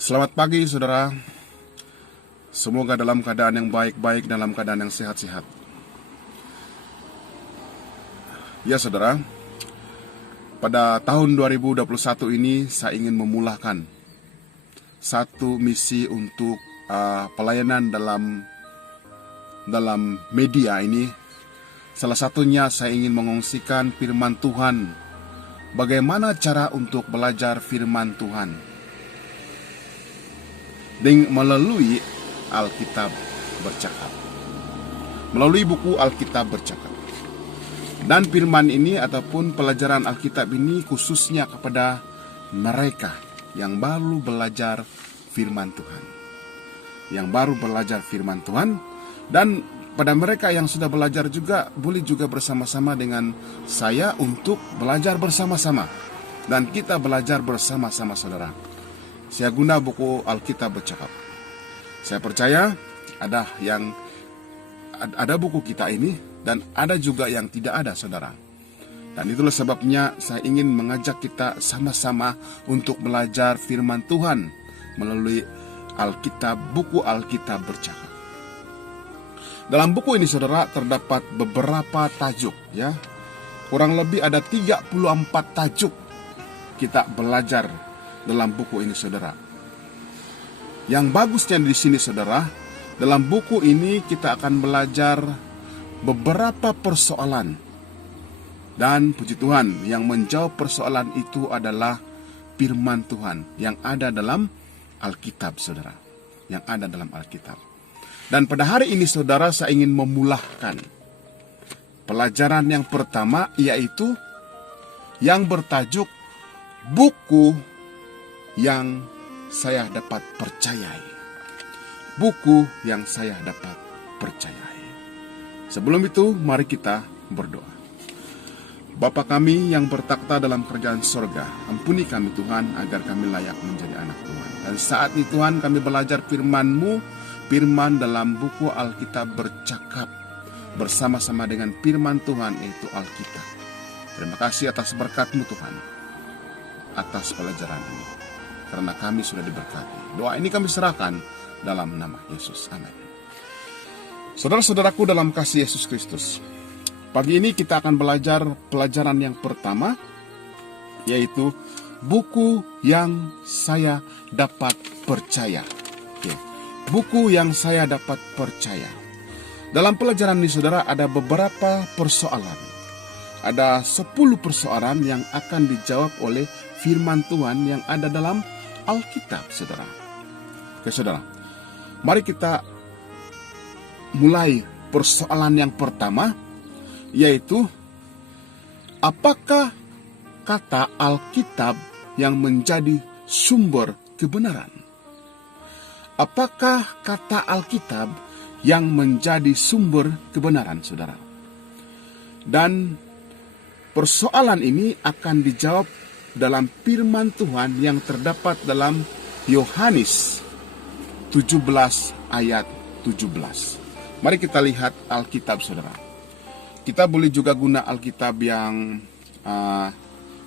Selamat pagi saudara. Semoga dalam keadaan yang baik-baik, dalam keadaan yang sehat-sehat. Ya saudara, pada tahun 2021 ini saya ingin memulahkan satu misi untuk pelayanan dalam media ini. Salah satunya saya ingin mengongsikan firman Tuhan. Bagaimana cara untuk belajar firman Tuhan melalui Alkitab bercakap, melalui buku Alkitab bercakap. Dan firman ini ataupun pelajaran Alkitab ini khususnya kepada mereka yang baru belajar firman Tuhan, dan pada mereka yang sudah belajar juga boleh juga bersama-sama dengan saya untuk belajar bersama-sama, dan kita belajar bersama-sama saudara. Saya guna buku Alkitab bercakap. Saya percaya ada buku kita ini dan ada juga yang tidak ada saudara. Dan itulah sebabnya saya ingin mengajak kita sama-sama untuk belajar firman Tuhan melalui Alkitab, buku Alkitab bercakap. Dalam buku ini saudara terdapat beberapa tajuk ya. Kurang lebih ada 34 tajuk kita belajar dalam buku ini saudara. Yang bagusnya di sini saudara, dalam buku ini kita akan belajar beberapa persoalan. Dan puji Tuhan, yang menjawab persoalan itu adalah firman Tuhan yang ada dalam Alkitab saudara. Yang ada dalam Alkitab. Dan pada hari ini saudara, saya ingin memulahkan pelajaran yang pertama, yaitu yang bertajuk buku yang saya dapat percayai. Buku yang saya dapat percayai. Sebelum itu, mari kita berdoa. Bapa kami yang bertakhta dalam kerajaan sorga, ampuni kami Tuhan agar kami layak menjadi anak Tuhan. Dan saat ini Tuhan kami belajar firman-Mu, firman dalam buku Alkitab bercakap, bersama-sama dengan firman Tuhan yaitu Alkitab. Terima kasih atas berkat-Mu Tuhan, atas pelajaran ini. Karena kami sudah diberkati. Doa ini kami serahkan dalam nama Yesus. Amin. Saudara-saudaraku dalam kasih Yesus Kristus, pagi ini kita akan belajar pelajaran yang pertama, yaitu buku yang saya dapat percaya. Oke. Buku yang saya dapat percaya. Dalam pelajaran ini saudara ada beberapa persoalan. Ada 10 persoalan yang akan dijawab oleh firman Tuhan yang ada dalam Alkitab saudara. Oke saudara, mari kita mulai persoalan yang pertama, yaitu apakah kata Alkitab yang menjadi sumber kebenaran? Apakah kata Alkitab yang menjadi sumber kebenaran saudara? Dan persoalan ini akan dijawab dalam firman Tuhan yang terdapat dalam Yohanes 17 ayat 17. Mari kita lihat Alkitab saudara. Kita boleh juga guna Alkitab yang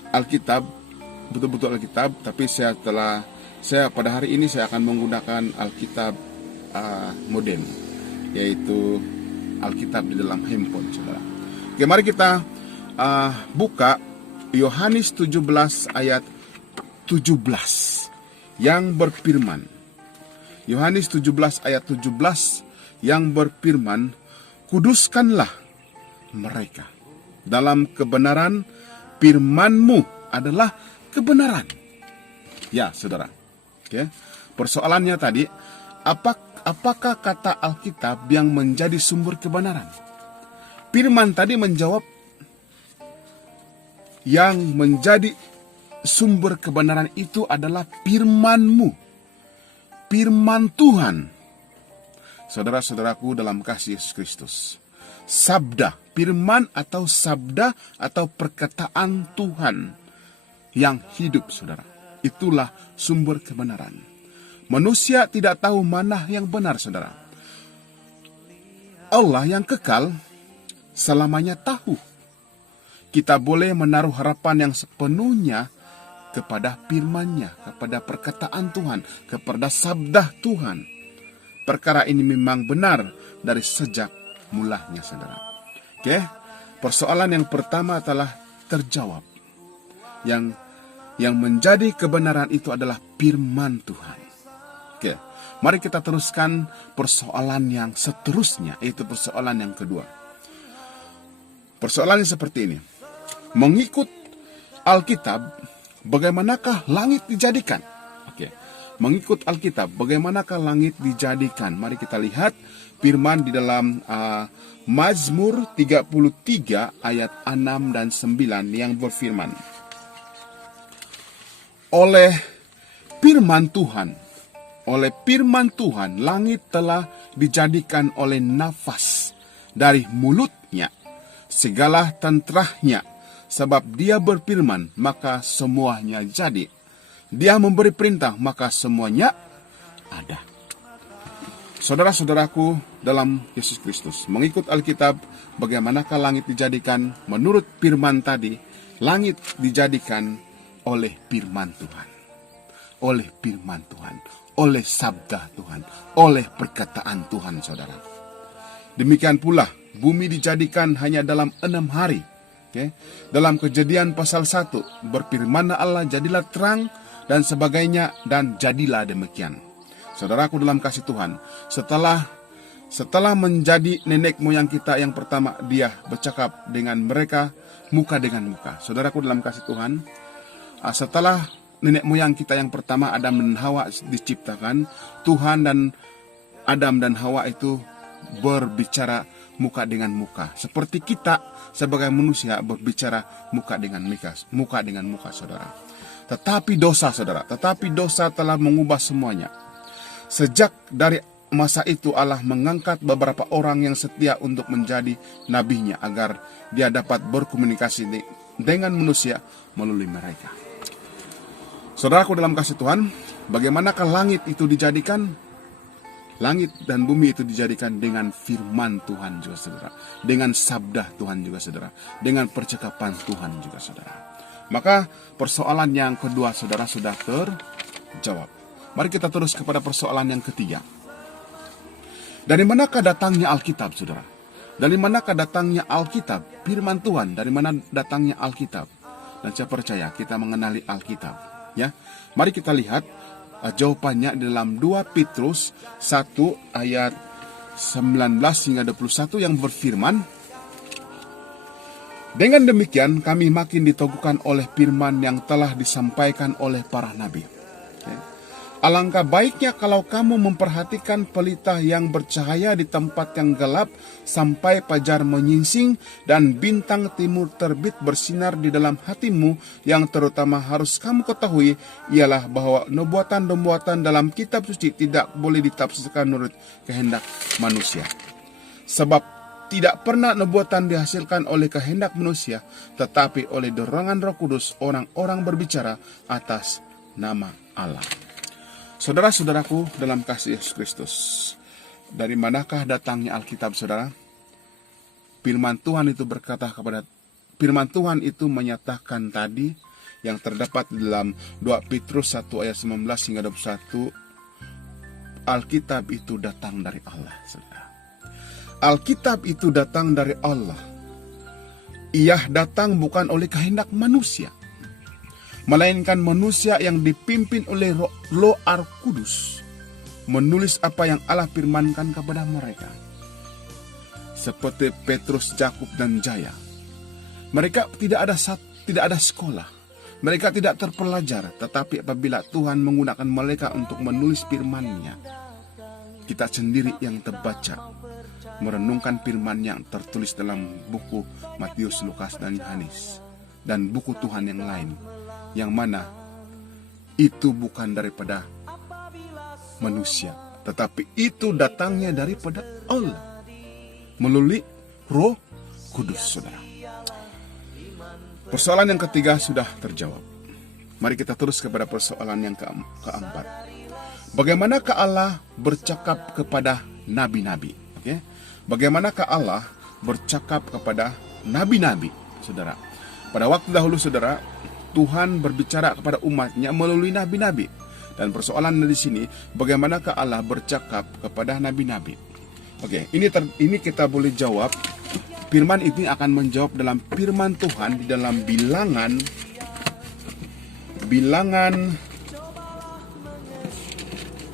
Alkitab, betul-betul Alkitab, tapi saya pada hari ini saya akan menggunakan Alkitab modern, yaitu Alkitab di dalam handphone saudara. Oke, mari kita buka Yohanes 17 ayat 17 yang berfirman. Yohanes 17 ayat 17 yang berfirman, kuduskanlah mereka dalam kebenaran, firman-Mu adalah kebenaran. Ya saudara. Oke. Persoalannya tadi, apakah kata Alkitab yang menjadi sumber kebenaran? Firman tadi menjawab, yang menjadi sumber kebenaran itu adalah firman-Mu, firman Tuhan. Saudara-saudaraku dalam kasih Yesus Kristus, sabda, firman atau sabda atau perkataan Tuhan yang hidup saudara, itulah sumber kebenaran. Manusia tidak tahu mana yang benar saudara. Allah yang kekal selamanya tahu. Kita boleh menaruh harapan yang sepenuhnya kepada firman-Nya, kepada perkataan Tuhan, kepada sabda Tuhan. Perkara ini memang benar dari sejak mulanya, saudara. Oke, persoalan yang pertama telah terjawab. Yang menjadi kebenaran itu adalah firman Tuhan. Oke, mari kita teruskan persoalan yang seterusnya, yaitu persoalan yang kedua. Persoalannya seperti ini. Mengikut Alkitab, bagaimanakah langit dijadikan? Oke. Mengikut Alkitab, bagaimanakah langit dijadikan? Mari kita lihat firman di dalam Mazmur 33 ayat 6 dan 9 yang berfirman. Oleh firman Tuhan, langit telah dijadikan oleh nafas dari mulutnya, segala tenterahnya, sebab dia berfirman, maka semuanya jadi. Dia memberi perintah, maka semuanya ada. Saudara-saudaraku dalam Yesus Kristus, mengikut Alkitab, bagaimanakah langit dijadikan? Menurut firman tadi, langit dijadikan oleh firman Tuhan. Oleh firman Tuhan, oleh sabda Tuhan, oleh perkataan Tuhan, saudara. Demikian pula, bumi dijadikan hanya dalam 6 hari. Okay? Dalam Kejadian pasal 1, berfirman Allah, jadilah terang, dan sebagainya, dan jadilah demikian. Saudaraku dalam kasih Tuhan, setelah menjadi nenek moyang kita yang pertama, dia bercakap dengan mereka muka dengan muka. Saudaraku dalam kasih Tuhan, setelah nenek moyang kita yang pertama, Adam dan Hawa diciptakan, Tuhan dan Adam dan Hawa itu berbicara muka dengan muka. Seperti kita sebagai manusia berbicara muka dengan muka, saudara. Tetapi dosa, saudara, telah mengubah semuanya. Sejak dari masa itu Allah mengangkat beberapa orang yang setia untuk menjadi nabinya agar dia dapat berkomunikasi dengan manusia melalui mereka. Saudaraku dalam kasih Tuhan, bagaimanakah langit itu dijadikan? Langit dan bumi itu dijadikan dengan firman Tuhan juga, saudara. Dengan sabda Tuhan juga, saudara. Dengan percakapan Tuhan juga, saudara. Maka persoalan yang kedua, saudara, sudah terjawab. Mari kita terus kepada persoalan yang ketiga. Dari manakah datangnya Alkitab, saudara? Dari manakah datangnya Alkitab? Firman Tuhan, dari mana datangnya Alkitab? Dan saya percaya kita mengenali Alkitab. Ya, mari kita lihat jawabannya di dalam 2 Petrus 1 ayat 19 hingga 21 yang berfirman, dengan demikian kami makin diteguhkan oleh firman yang telah disampaikan oleh para nabi. Alangkah baiknya kalau kamu memperhatikan pelita yang bercahaya di tempat yang gelap sampai fajar menyingsing dan bintang timur terbit bersinar di dalam hatimu. Yang terutama harus kamu ketahui ialah bahwa nubuatan-nubuatan dalam kitab suci tidak boleh ditafsirkan menurut kehendak manusia. Sebab tidak pernah nubuatan dihasilkan oleh kehendak manusia, tetapi oleh dorongan Roh Kudus orang-orang berbicara atas nama Allah. Saudara-saudaraku dalam kasih Yesus Kristus, dari manakah datangnya Alkitab, saudara? Firman Tuhan itu menyatakan tadi yang terdapat dalam 2 Petrus 1 ayat 19 hingga 21, Alkitab itu datang dari Allah, saudara. Alkitab itu datang dari Allah. Ia datang bukan oleh kehendak manusia, melainkan manusia yang dipimpin oleh Roh Kudus menulis apa yang Allah firmankan kepada mereka. Seperti Petrus, Yakub dan Jaya, mereka tidak ada sekolah, mereka tidak terpelajar, tetapi apabila Tuhan menggunakan mereka untuk menulis firman-Nya, kita sendiri yang terbaca merenungkan firman yang tertulis dalam buku Matius, Lukas, dan Yohanes, dan buku Tuhan yang lain, yang mana itu bukan daripada manusia, tetapi itu datangnya daripada Allah melalui Roh Kudus, saudara. Persoalan yang ketiga sudah terjawab. Mari kita terus kepada persoalan yang keempat. Bagaimanakah Allah bercakap kepada nabi-nabi? Oke? Bagaimanakah Allah bercakap kepada nabi-nabi, saudara? Pada waktu dahulu, saudara, Tuhan berbicara kepada umatnya melalui nabi-nabi. Dan persoalan di sini, bagaimanakah Allah bercakap kepada nabi-nabi? Oke, ini kita boleh jawab. Firman ini akan menjawab dalam firman Tuhan di dalam bilangan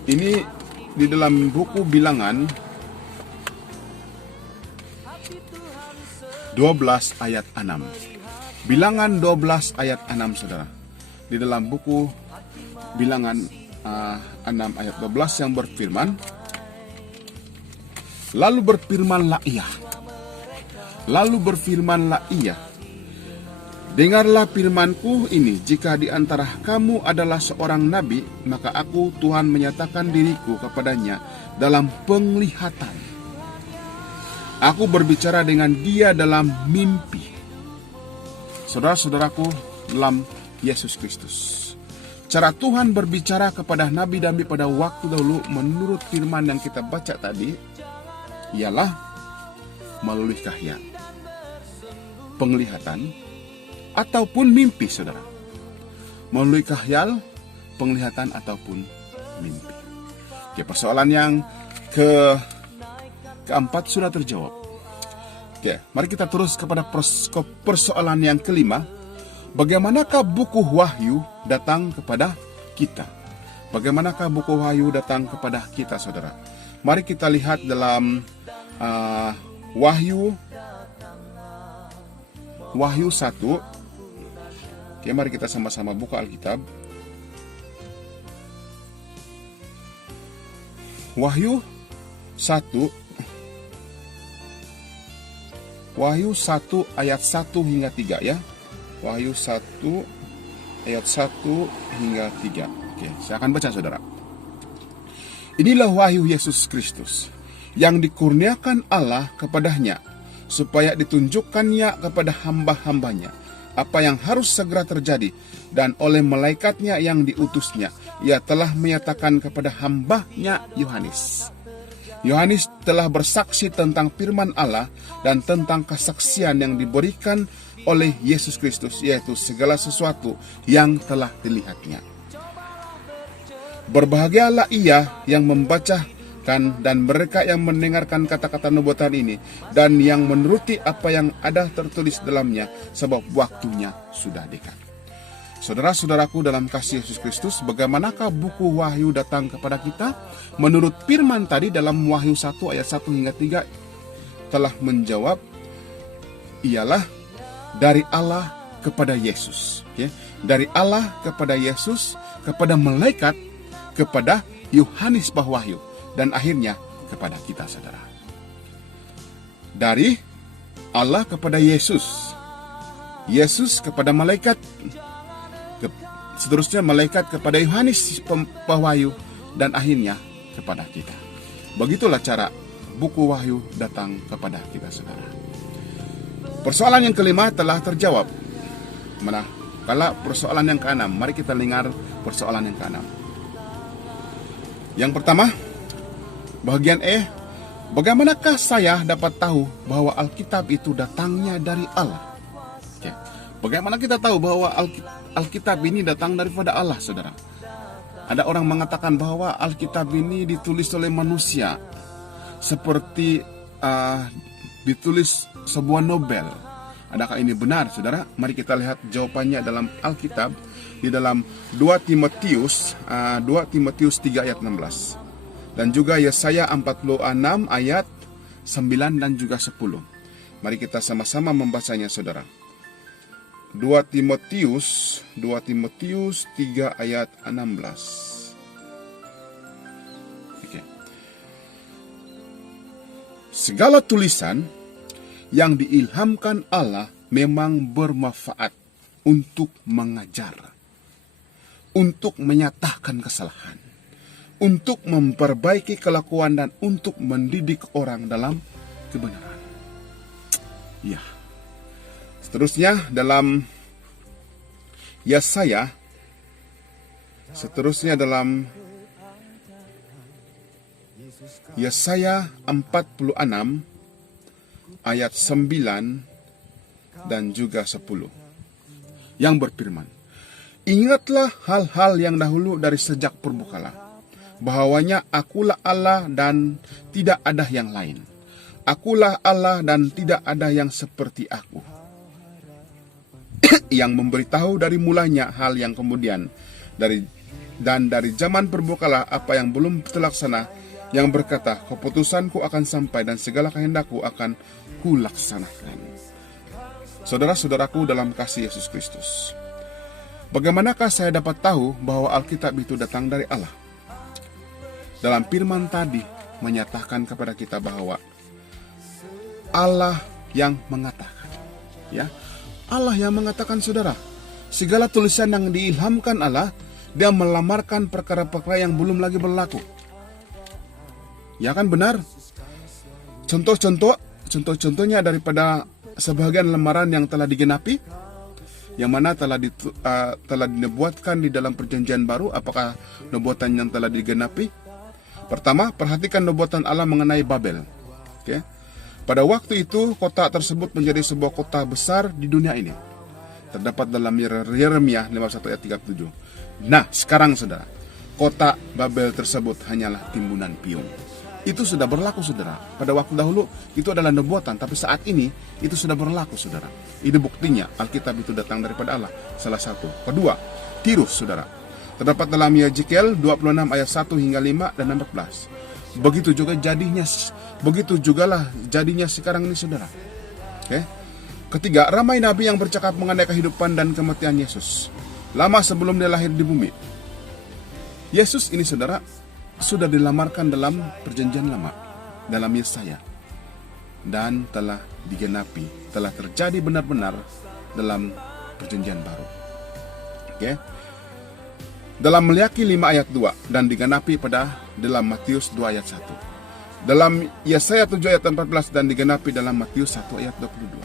ini di dalam buku Bilangan 12 ayat 6. Bilangan 12 ayat 6, saudara. Di dalam buku Bilangan 6 ayat 12 yang berfirman, Lalu berfirmanlah ia, dengarlah firmanku ini, jika di antara kamu adalah seorang nabi, maka aku Tuhan menyatakan diriku kepadanya dalam penglihatan. Aku berbicara dengan dia dalam mimpi. Saudara-saudaraku dalam Yesus Kristus, cara Tuhan berbicara kepada nabi-nabi pada waktu dahulu menurut firman yang kita baca tadi ialah melalui kahyat, penglihatan, ataupun mimpi, saudara. Melalui kahyal, penglihatan, ataupun mimpi. Oke, persoalan yang keempat sudah terjawab. Oke, mari kita terus kepada persoalan yang kelima. Bagaimanakah buku Wahyu datang kepada kita? Bagaimanakah buku Wahyu datang kepada kita, saudara? Mari kita lihat dalam Wahyu 1. Oke, mari kita sama-sama buka Alkitab. Wahyu 1 ayat 1 hingga 3 ya. Wahyu 1 ayat 1 hingga 3. Oke, saya akan baca, saudara. Inilah wahyu Yesus Kristus yang dikurniakan Allah kepadanya, supaya ditunjukkannya kepada hamba-hambanya apa yang harus segera terjadi, dan oleh malaikatnya yang diutusnya ia telah menyatakan kepada hambanya Yohanes. Yohanes telah bersaksi tentang firman Allah dan tentang kesaksian yang diberikan oleh Yesus Kristus, yaitu segala sesuatu yang telah dilihatnya. Berbahagialah ia yang membacakan dan mereka yang mendengarkan kata-kata nubuatan ini dan yang menuruti apa yang ada tertulis dalamnya, sebab waktunya sudah dekat. Saudara-saudaraku dalam kasih Yesus Kristus, bagaimanakah buku Wahyu datang kepada kita? Menurut firman tadi dalam Wahyu 1 ayat 1 hingga 3 telah menjawab, ialah dari Allah kepada Yesus. Dari Allah kepada Yesus, kepada malaikat, kepada Yohanes Pahwahyu, dan akhirnya kepada kita, saudara. Dari Allah kepada Yesus, Yesus kepada malaikat, seterusnya malaikat kepada Yohanes Pahwahyu, dan akhirnya kepada kita. Begitulah cara buku Wahyu datang kepada kita, saudara. Persoalan yang kelima telah terjawab. Kalau persoalan yang keenam, mari kita dengar persoalan yang keenam. Yang pertama, bagian E, bagaimanakah saya dapat tahu bahwa Alkitab itu datangnya dari Allah? Oke. Bagaimana kita tahu bahwa Alkitab ini datang daripada Allah, saudara? Ada orang mengatakan bahwa Alkitab ini ditulis oleh manusia, seperti ditulis sebuah novel. Adakah ini benar, saudara? Mari kita lihat jawabannya dalam Alkitab di dalam 2 Timotius 3 ayat 16 dan juga Yesaya 46 ayat 9 dan juga 10. Mari kita sama-sama membacanya, saudara. 2 Timotius 3 ayat 16. Oke. Segala tulisan yang diilhamkan Allah memang bermanfaat untuk mengajar, untuk menyatakan kesalahan, untuk memperbaiki kelakuan, dan untuk mendidik orang dalam kebenaran. Ya. Seterusnya dalam Yesaya, dalam Yesaya 46 ayat 9 dan juga 10 yang berfirman, Ingatlah hal-hal yang dahulu dari sejak purbakala, bahwanya akulah Allah dan tidak ada yang lain. Akulah Allah dan tidak ada yang seperti aku, yang memberitahu dari mulanya hal yang kemudian dari zaman purbakala apa yang belum terlaksana, yang berkata, keputusanku akan sampai dan segala kehendakku akan kulaksanakan. Saudara-saudaraku dalam kasih Yesus Kristus, bagaimanakah saya dapat tahu bahwa Alkitab itu datang dari Allah? Dalam firman tadi menyatakan kepada kita bahwa Allah yang mengatakan, ya, Allah yang mengatakan, saudara, segala tulisan yang diilhamkan Allah, dia melamarkan perkara-perkara yang belum lagi berlaku. Ya kan, benar? Contohnya daripada sebagian lamaran yang telah digenapi, yang mana telah dinubuatkan di dalam perjanjian baru. Apakah nubuatan yang telah digenapi? Pertama, perhatikan nubuatan Allah mengenai Babel. Oke. Pada waktu itu, kota tersebut menjadi sebuah kota besar di dunia ini. Terdapat dalam Yeremia 51 ayat 37. Nah, sekarang saudara, kota Babel tersebut hanyalah timbunan piung. Itu sudah berlaku, saudara. Pada waktu dahulu, itu adalah nubuatan. Tapi saat ini, itu sudah berlaku, saudara. Ini buktinya, Alkitab itu datang daripada Allah. Salah satu. Kedua, Tirus, saudara. Terdapat dalam Yeskiel 26 ayat 1 hingga 5 dan 14. Begitu jugalah jadinya sekarang ini, saudara. Oke. Ketiga, ramai nabi yang bercakap mengenai kehidupan dan kematian Yesus lama sebelum dia lahir di bumi. Yesus ini, saudara, sudah dilamarkan dalam perjanjian lama, dalam Yesaya, dan telah digenapi, telah terjadi benar-benar dalam perjanjian baru. Oke. Dalam Maliaki 5 ayat 2 dan digenapi pada dalam Matius 2 ayat 1. Dalam Yesaya 7 ayat 14 dan digenapi dalam Matius 1 ayat 22.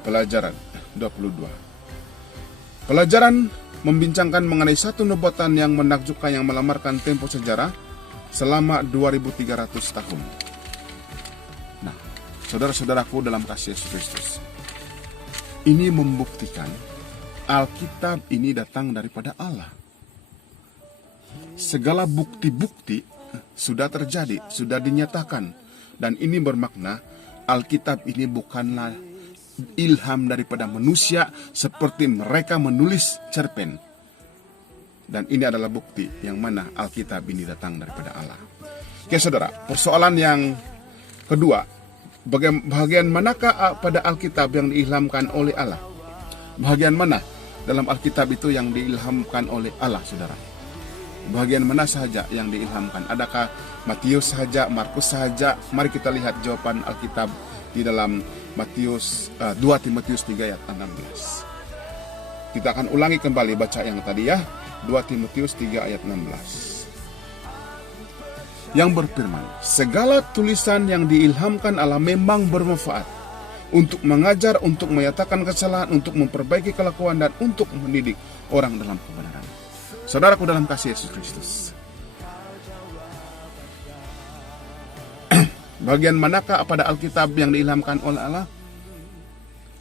Pelajaran 22. Pelajaran membincangkan mengenai satu nubuatan yang menakjubkan yang melamarkan tempo sejarah selama 2300 tahun. Nah, saudara-saudaraku dalam kasih Yesus Kristus, ini membuktikan Alkitab ini datang daripada Allah. Segala bukti-bukti sudah terjadi, sudah dinyatakan. Dan ini bermakna Alkitab ini bukanlah ilham daripada manusia seperti mereka menulis cerpen. Dan ini adalah bukti yang mana Alkitab ini datang daripada Allah. Oke, saudara, persoalan yang kedua, bagian manakah pada Alkitab yang diilhamkan oleh Allah? Bagian mana dalam Alkitab itu yang diilhamkan oleh Allah, saudara? Bagian mana sahaja yang diilhamkan? Adakah Matius sahaja, Markus sahaja? Mari kita lihat jawaban Alkitab di dalam 2 Timotius 3 ayat 16. Kita akan ulangi kembali baca yang tadi ya. 2 Timotius 3 ayat 16. Yang berfirman, segala tulisan yang diilhamkan Allah memang bermanfaat untuk mengajar, untuk menyatakan kesalahan, untuk memperbaiki kelakuan, dan untuk mendidik orang dalam kebenaran. Saudaraku dalam kasih Yesus Kristus, bagian manakah pada Alkitab yang diilhamkan oleh Allah?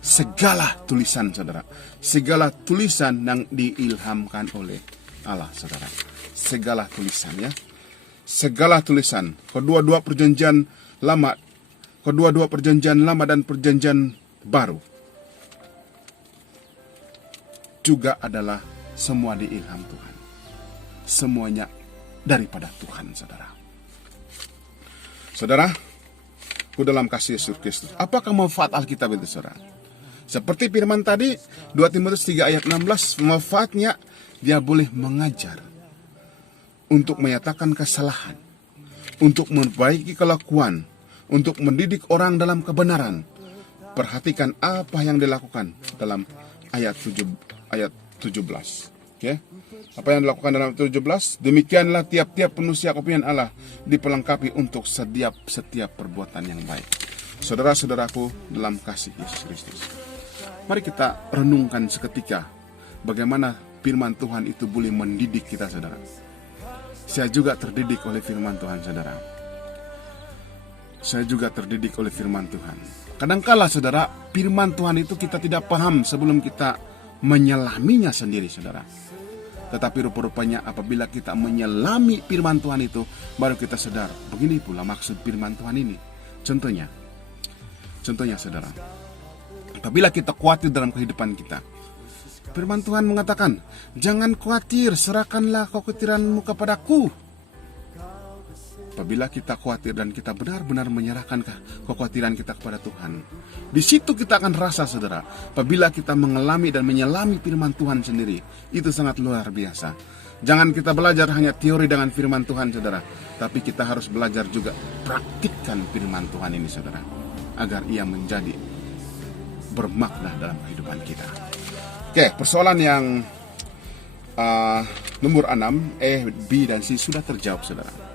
Segala tulisan, saudara. Segala tulisan yang diilhamkan oleh Allah, saudara. Segala tulisan, ya. Segala tulisan. Kedua-dua perjanjian lama dan perjanjian baru juga adalah semua diilham Tuhan. Semuanya daripada Tuhan, saudara. Saudara, ku dalam kasih Yesus Kristus, apakah manfaat Alkitab itu, saudara? Seperti firman tadi, 2 Timotius 3 ayat 16, manfaatnya dia boleh mengajar, untuk menyatakan kesalahan, untuk memperbaiki kelakuan, untuk mendidik orang dalam kebenaran. Perhatikan apa yang dilakukan dalam ayat 17. Oke. Apa yang dilakukan dalam 17? Demikianlah tiap-tiap manusia kepunyaan Allah dipelengkapi untuk setiap perbuatan yang baik. Saudara-saudaraku dalam kasih Yesus Kristus, mari kita renungkan seketika bagaimana firman Tuhan itu boleh mendidik kita, saudara. Saya juga terdidik oleh firman Tuhan, saudara. Saya juga terdidik oleh firman Tuhan. Kadangkala, saudara, firman Tuhan itu kita tidak paham sebelum kita menyelaminya sendiri, saudara. Tetapi rupa-rupanya apabila kita menyelami firman Tuhan itu, baru kita sadar, begini pula maksud firman Tuhan ini. Contohnya saudara, apabila kita khawatir dalam kehidupan kita, firman Tuhan mengatakan, jangan khawatir, serahkanlah kekhawatiranmu kepadaku. Apabila kita khawatir dan kita benar-benar menyerahkan kekhawatiran kita kepada Tuhan, di situ kita akan rasa, saudara, apabila kita mengalami dan menyelami firman Tuhan sendiri, itu sangat luar biasa. Jangan kita belajar hanya teori dengan firman Tuhan, saudara, tapi kita harus belajar juga praktikkan firman Tuhan ini, saudara, agar ia menjadi bermakna dalam kehidupan kita. Oke, persoalan yang nomor 6, B, dan C sudah terjawab, saudara.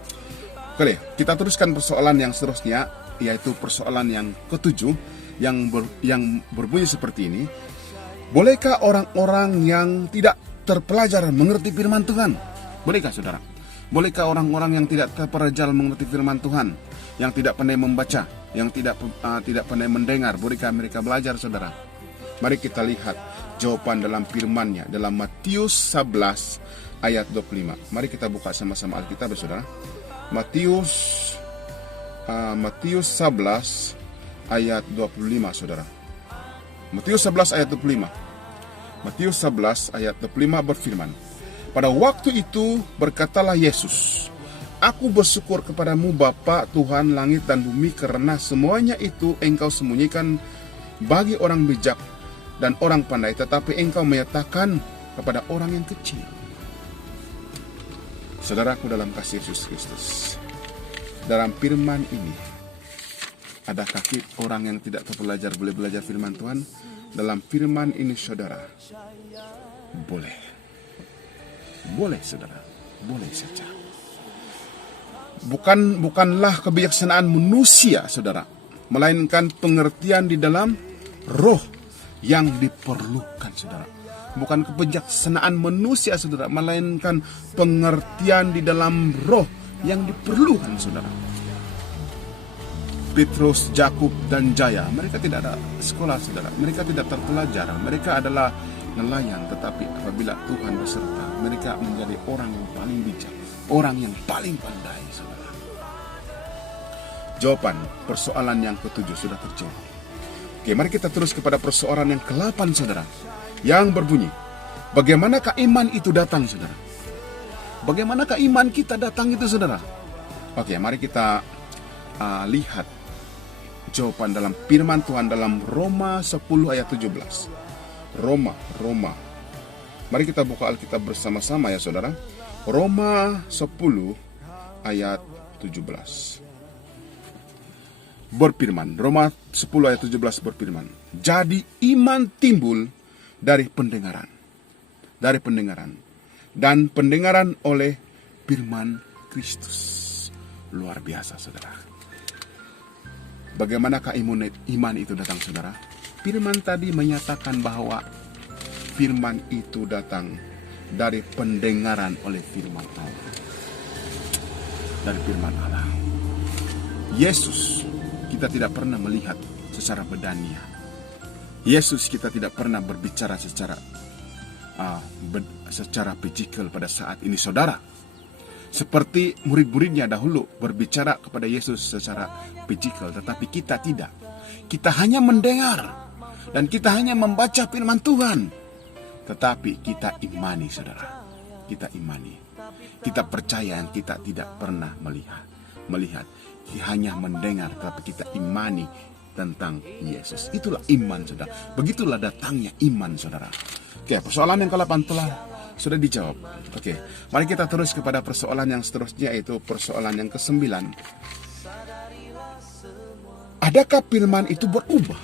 Oke, kita teruskan persoalan yang seterusnya, yaitu persoalan yang ketujuh, yang berbunyi seperti ini. Bolehkah orang-orang yang tidak terpelajar mengerti firman Tuhan? Bolehkah, saudara? Bolehkah orang-orang yang tidak terpelajar mengerti firman Tuhan, yang tidak pandai membaca, yang tidak pandai mendengar, bolehkah mereka belajar, saudara? Mari kita lihat jawaban dalam firman-Nya dalam Matius 11 ayat 25. Mari kita buka sama-sama Alkitab, saudara. Matius 11 ayat 25, saudara. Matius 11 ayat 25. Matius 11 ayat 25 berfirman, pada waktu itu berkatalah Yesus, aku bersyukur kepadamu Bapa Tuhan langit dan bumi, karena semuanya itu engkau sembunyikan bagi orang bijak dan orang pandai, tetapi engkau menyatakan kepada orang yang kecil. Saudaraku dalam kasih Yesus Kristus, dalam firman ini, adakah orang yang tidak terpelajar boleh belajar firman Tuhan? Dalam firman ini, saudara, boleh, saudara, boleh saja. Bukanlah kebijaksanaan manusia, saudara, melainkan pengertian di dalam roh yang diperlukan, saudara. Bukan kebijaksanaan manusia, saudara, melainkan pengertian di dalam roh yang diperlukan, saudara. Petrus, Yakub, dan Jaya, mereka tidak ada sekolah, saudara. Mereka tidak terpelajar. Mereka adalah nelayan, tetapi apabila Tuhan beserta, mereka menjadi orang yang paling bijak, orang yang paling pandai, saudara. Jawaban persoalan yang ketujuh sudah terjawab. Oke, mari kita terus kepada persoalan yang ke-8, saudara, yang berbunyi, bagaimanakah iman itu datang, saudara? Bagaimanakah iman kita datang itu, saudara? Oke, mari kita lihat jawaban dalam firman Tuhan dalam Roma 10 ayat 17. Roma. Mari kita buka Alkitab bersama-sama, ya, saudara. Roma 10 ayat 17. Berfirman, Roma 10 ayat 17 berfirman, jadi iman timbul dari pendengaran, dan pendengaran oleh firman Kristus. Luar biasa, saudara. Bagaimanakah iman itu datang, saudara? Firman tadi menyatakan bahwa firman itu datang dari pendengaran oleh firman Allah. Dari firman Allah. Yesus kita tidak pernah melihat secara bedania. Yesus kita tidak pernah berbicara secara physical pada saat ini, saudara. Seperti murid-muridnya dahulu berbicara kepada Yesus secara physical, tetapi kita tidak. Kita hanya mendengar dan kita hanya membaca firman Tuhan. Tetapi kita imani, saudara. Kita imani. Kita percaya yang kita tidak pernah melihat. Hanya mendengar, tapi kita imani tentang Yesus. Itulah iman, saudara. Begitulah datangnya iman, saudara. Oke, persoalan yang ke-8 sudah dijawab. Oke, mari kita terus kepada persoalan yang seterusnya, yaitu persoalan yang ke-9. Adakah firman itu berubah?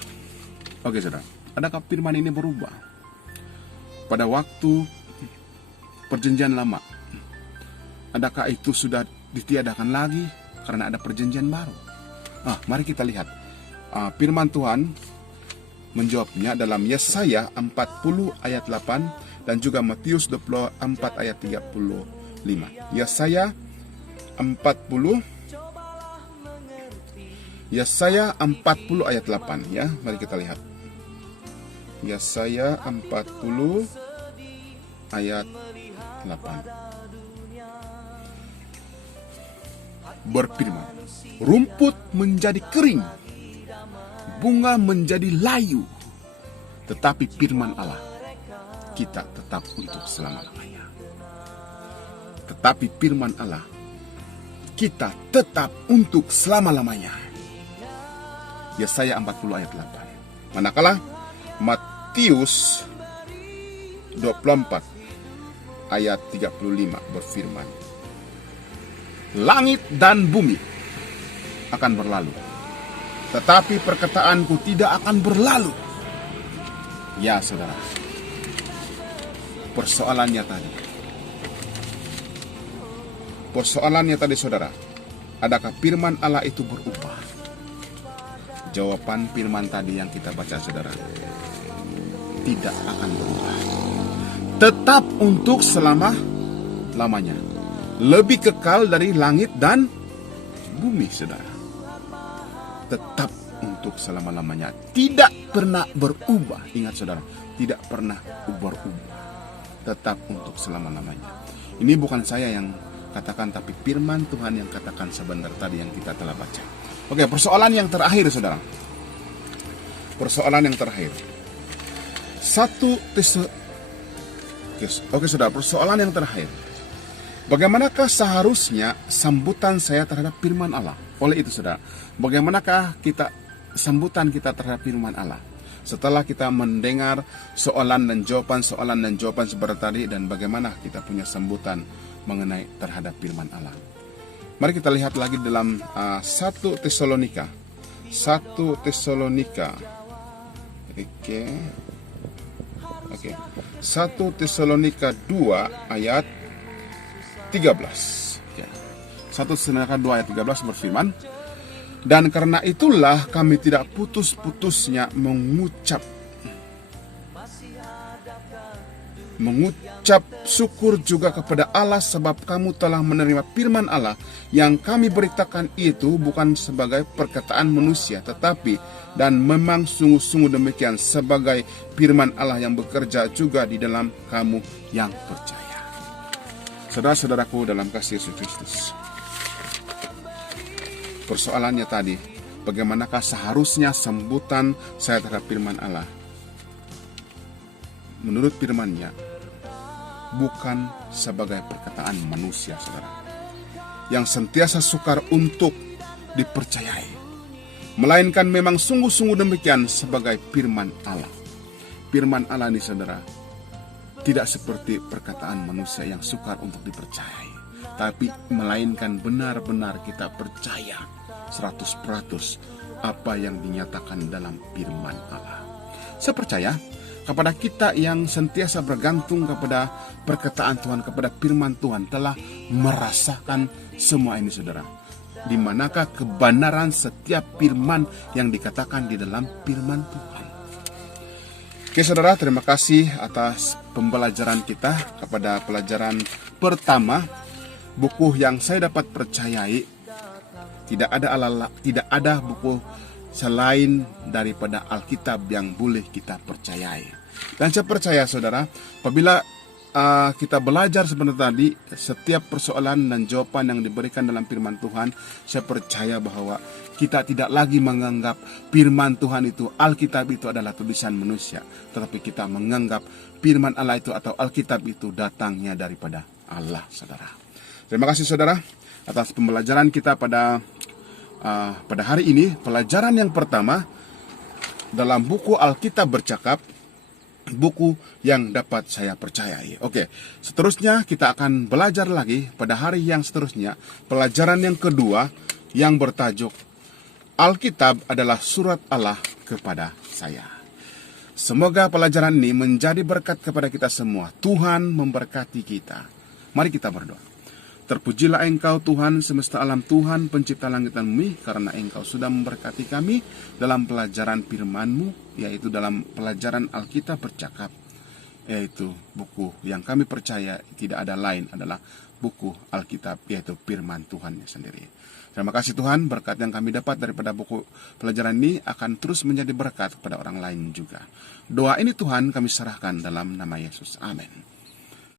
Oke, saudara. Adakah firman ini berubah? Pada waktu perjanjian lama, adakah itu sudah ditiadakan lagi karena ada perjanjian baru? Mari kita lihat. Firman Tuhan menjawabnya dalam Yesaya 40 ayat 8 dan juga Matius 24 ayat 35. Yesaya 40 ayat 8, ya. Mari kita lihat. Yesaya 40 ayat 8. Berfirman, rumput menjadi kering, bunga menjadi layu, tetapi firman Allah kita tetap untuk selama-lamanya. Tetapi firman Allah kita tetap untuk selama-lamanya. Yesaya 40 ayat 8. Manakala Matius 24 ayat 35 berfirman, langit dan bumi akan berlalu, tetapi perkataanku tidak akan berlalu. Ya saudara, persoalannya tadi saudara, adakah firman Allah itu berubah? Jawaban firman tadi yang kita baca saudara, tidak akan berubah, tetap untuk selama-lamanya, lebih kekal dari langit dan bumi saudara, tetap untuk selama-lamanya, tidak pernah berubah. Ingat saudara, tidak pernah berubah, tetap untuk selama-lamanya. Ini bukan saya yang katakan, tapi firman Tuhan yang katakan sebentar tadi yang kita telah baca. Oke, persoalan yang terakhir saudara, persoalan yang terakhir persoalan yang terakhir, bagaimanakah seharusnya sambutan saya terhadap firman Allah? Oleh itu saudara, bagaimanakah sambutan kita terhadap firman Allah setelah kita mendengar soalan dan jawaban seperti tadi, dan bagaimana kita punya sambutan mengenai terhadap firman Allah? Mari kita lihat lagi dalam 1 Tesalonika. Oke. 1 Tesalonika 2 ayat 13. 1 Tesalonika 2 ayat 13 berfirman, dan karena itulah kami tidak putus-putusnya mengucap syukur juga kepada Allah, sebab kamu telah menerima firman Allah yang kami beritakan itu bukan sebagai perkataan manusia, tetapi dan memang sungguh-sungguh demikian sebagai firman Allah yang bekerja juga di dalam kamu yang percaya. Saudara-saudaraku dalam kasih Yesus Kristus, persoalannya tadi, bagaimanakah seharusnya sambutan saya terhadap firman Allah? Menurut firman-Nya, bukan sebagai perkataan manusia, saudara, yang sentiasa sukar untuk dipercayai, melainkan memang sungguh-sungguh demikian sebagai firman Allah. Firman Allah ini, saudara, tidak seperti perkataan manusia yang sukar untuk dipercayai, tapi melainkan benar-benar kita percaya 100% apa yang dinyatakan dalam firman Allah. Saya percaya kepada kita yang sentiasa bergantung kepada perkataan Tuhan, kepada firman Tuhan, telah merasakan semua ini, saudara. Di manakah kebenaran setiap firman yang dikatakan di dalam firman Tuhan? Oke saudara, terima kasih atas pembelajaran kita kepada pelajaran pertama, buku yang saya dapat percayai. Tidak ada buku selain daripada Alkitab yang boleh kita percayai. Dan saya percaya saudara, apabila kita belajar sebenarnya tadi, setiap persoalan dan jawaban yang diberikan dalam firman Tuhan, saya percaya bahwa kita tidak lagi menganggap firman Tuhan itu, Alkitab itu adalah tulisan manusia, tetapi kita menganggap firman Allah itu atau Alkitab itu datangnya daripada Allah, saudara. Terima kasih saudara atas pembelajaran kita pada hari ini. Pelajaran yang pertama dalam buku Alkitab Bercakap, buku yang dapat saya percayai. Oke, seterusnya kita akan belajar lagi pada hari yang seterusnya. Pelajaran yang kedua yang bertajuk Alkitab adalah surat Allah kepada saya. Semoga pelajaran ini menjadi berkat kepada kita semua. Tuhan memberkati kita. Mari kita berdoa. Terpujilah Engkau Tuhan semesta alam, Tuhan pencipta langit dan bumi, karena Engkau sudah memberkati kami dalam pelajaran firman-Mu, yaitu dalam pelajaran Alkitab Bercakap, yaitu buku yang kami percaya tidak ada lain adalah buku Alkitab, yaitu firman Tuhan sendiri. Terima kasih Tuhan, berkat yang kami dapat daripada buku pelajaran ini akan terus menjadi berkat kepada orang lain juga. Doa ini Tuhan kami serahkan dalam nama Yesus. Amin.